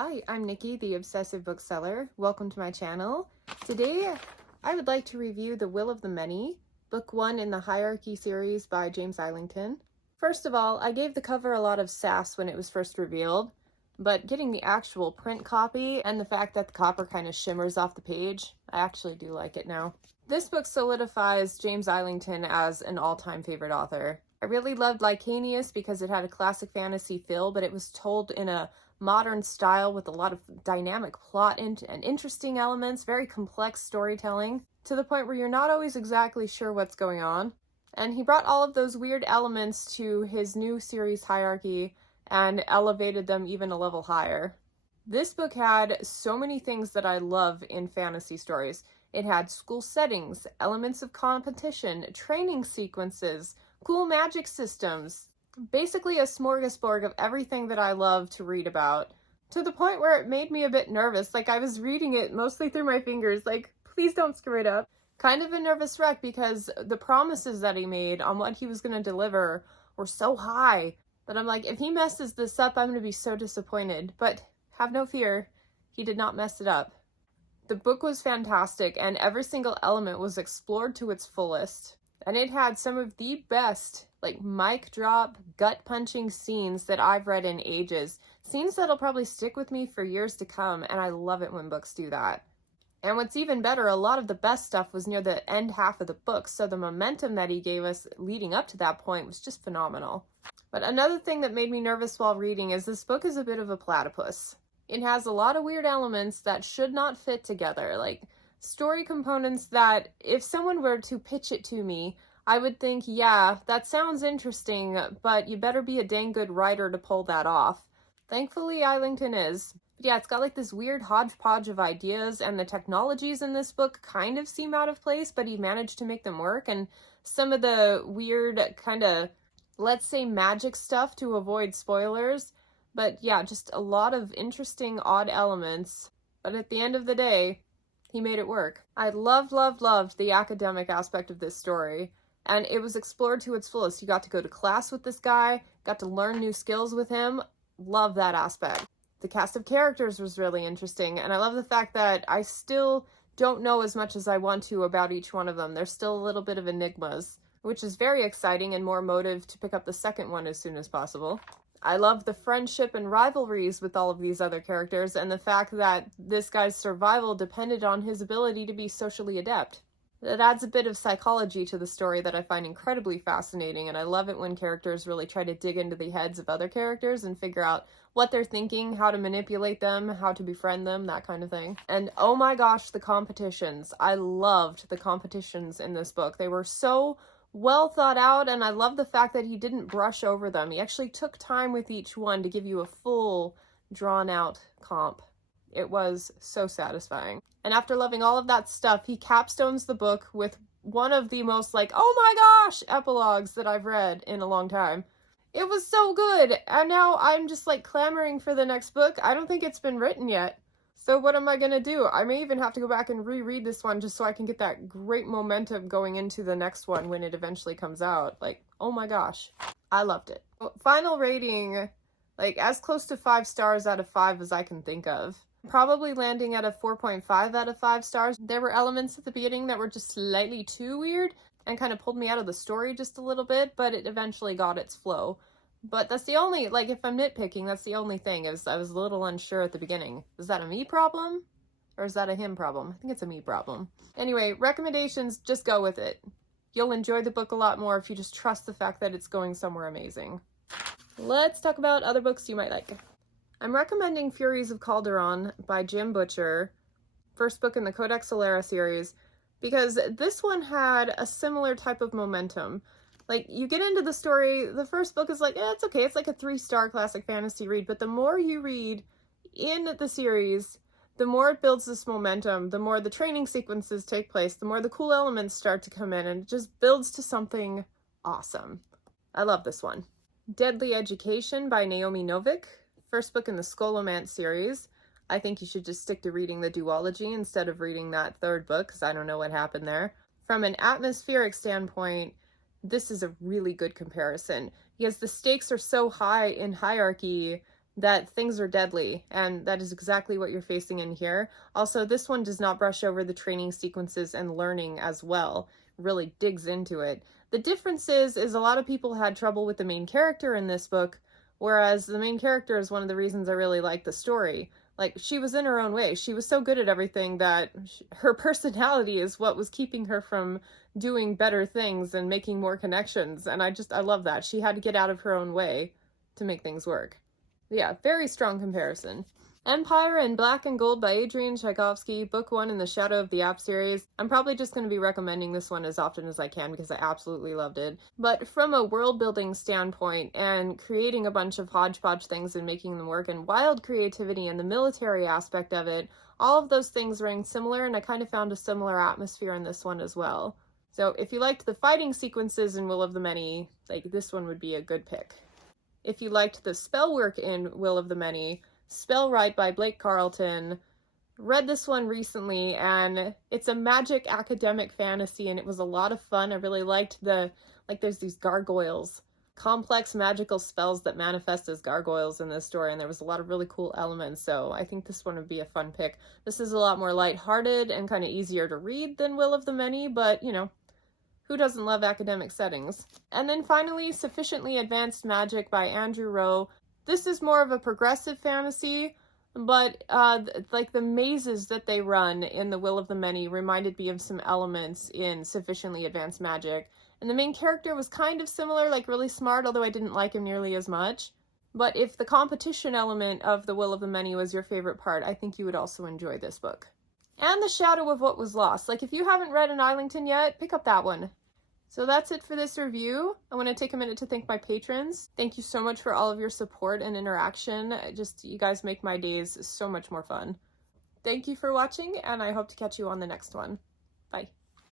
Hi, I'm Nikki, the Obsessive Bookseller. Welcome to my channel. Today, I would like to review The Will of the Many, book 1 in the Hierarchy series by James Islington. First of all, I gave the cover a lot of sass when it was first revealed, but getting the actual print copy and the fact that the copper kind of shimmers off the page, I actually do like it now. This book solidifies James Islington as an all-time favorite author. I really loved Licanius because it had a classic fantasy feel, but it was told in a modern style with a lot of dynamic plot and interesting elements, very complex storytelling, to the point where you're not always exactly sure what's going on. And he brought all of those weird elements to his new series Hierarchy and elevated them even a level higher. This book had so many things that I love in fantasy stories. It had school settings, elements of competition, training sequences, cool magic systems, basically a smorgasbord of everything that I love to read about, to the point where it made me a bit nervous. Like, I was reading it mostly through my fingers, like, please don't screw it up. Kind of a nervous wreck because the promises that he made on what he was going to deliver were so high that I'm like, if he messes this up, I'm going to be so disappointed. But have no fear, he did not mess it up. The book was fantastic, and every single element was explored to its fullest. And it had some of the best, like, mic drop, gut-punching scenes that I've read in ages. Scenes that'll probably stick with me for years to come, and I love it when books do that. And what's even better, a lot of the best stuff was near the end half of the book, so the momentum that he gave us leading up to that point was just phenomenal. But another thing that made me nervous while reading is this book is a bit of a platypus. It has a lot of weird elements that should not fit together, like story components that if someone were to pitch it to me, I would think, yeah, that sounds interesting, but you better be a dang good writer to pull that off. Thankfully, Islington is. But yeah, it's got like this weird hodgepodge of ideas, and the technologies in this book kind of seem out of place, but he managed to make them work, and some of the weird kind of, let's say, magic stuff to avoid spoilers. But yeah, just a lot of interesting, odd elements. But at the end of the day, he made it work. I loved the academic aspect of this story, and it was explored to its fullest. You got to go to class with this guy, got to learn new skills with him. Love that aspect. The cast of characters was really interesting, and I love the fact that I still don't know as much as I want to about each one of them. There's still a little bit of enigmas, which is very exciting and more motive to pick up the second one as soon as possible. I love the friendship and rivalries with all of these other characters, and the fact that this guy's survival depended on his ability to be socially adept. It adds a bit of psychology to the story that I find incredibly fascinating, and I love it when characters really try to dig into the heads of other characters and figure out what they're thinking, how to manipulate them, how to befriend them, that kind of thing. And oh my gosh, the competitions. I loved the competitions in this book. They were so well thought out, and I love the fact that he didn't brush over them. He actually took time with each one to give you a full, drawn-out comp. It was so satisfying. And after loving all of that stuff, he capstones the book with one of the most, like, oh my gosh, epilogues that I've read in a long time. It was so good, and now I'm just, like, clamoring for the next book. I don't think it's been written yet. So what am I gonna do? I may even have to go back and reread this one just so I can get that great momentum going into the next one when it eventually comes out. Like, oh my gosh, I loved it. Final rating, like, as close to 5 stars out of 5 as I can think of. Probably landing at a 4.5 out of 5 stars. There were elements at the beginning that were just slightly too weird and kind of pulled me out of the story just a little bit, but it eventually got its flow. But that's the only, like, if I'm nitpicking, that's the only thing, is I was a little unsure at the beginning. Is that a me problem? Or is that a him problem? I think it's a me problem. Anyway, recommendations, just go with it. You'll enjoy the book a lot more if you just trust the fact that it's going somewhere amazing. Let's talk about other books you might like. I'm recommending Furies of Calderon by Jim Butcher, first book in the Codex Alera series, because this one had a similar type of momentum. Like, you get into the story, the first book is like, it's okay, it's like a 3-star classic fantasy read, but the more you read in the series, the more it builds this momentum, the more the training sequences take place, the more the cool elements start to come in, and it just builds to something awesome. I love this one. Deadly Education by Naomi Novik, first book in the Scholomance series. I think you should just stick to reading the duology instead of reading that third book, because I don't know what happened there. From an atmospheric standpoint, this is a really good comparison because the stakes are so high in Hierarchy that things are deadly, and that is exactly what you're facing in here. Also, this one does not brush over the training sequences and learning as well, really digs into it. The difference is a lot of people had trouble with the main character in this book, whereas the main character is one of the reasons I really like the story. Like, she was in her own way. She was so good at everything that her personality is what was keeping her from doing better things and making more connections, and I love that. She had to get out of her own way to make things work. Yeah, very strong comparison. Empire in Black and Gold by Adrian Tchaikovsky, book 1 in the Shadow of the App series. I'm probably just going to be recommending this one as often as I can because I absolutely loved it. But from a world building standpoint and creating a bunch of hodgepodge things and making them work, and wild creativity and the military aspect of it, all of those things ring similar, and I kind of found a similar atmosphere in this one as well. So if you liked the fighting sequences in Will of the Many, like, this one would be a good pick. If you liked the spell work in Will of the Many, Spellwrite by Blake Carlton. Read this one recently, and it's a magic academic fantasy, and it was a lot of fun. I really liked there's these gargoyles, complex magical spells that manifest as gargoyles in this story, and there was a lot of really cool elements, so I think this one would be a fun pick. This is a lot more lighthearted and kind of easier to read than Will of the Many, but, you know, who doesn't love academic settings? And then finally, Sufficiently Advanced Magic by Andrew Rowe. This is more of a progressive fantasy, but like the mazes that they run in the Will of the Many reminded me of some elements in Sufficiently Advanced Magic. And the main character was kind of similar, like really smart, although I didn't like him nearly as much. But if the competition element of the Will of the Many was your favorite part, I think you would also enjoy this book. And The Shadow of What Was Lost. Like, if you haven't read an Islington yet, pick up that one. So that's it for this review. I want to take a minute to thank my patrons. Thank you so much for all of your support and interaction. You guys make my days so much more fun. Thank you for watching, and I hope to catch you on the next one. Bye.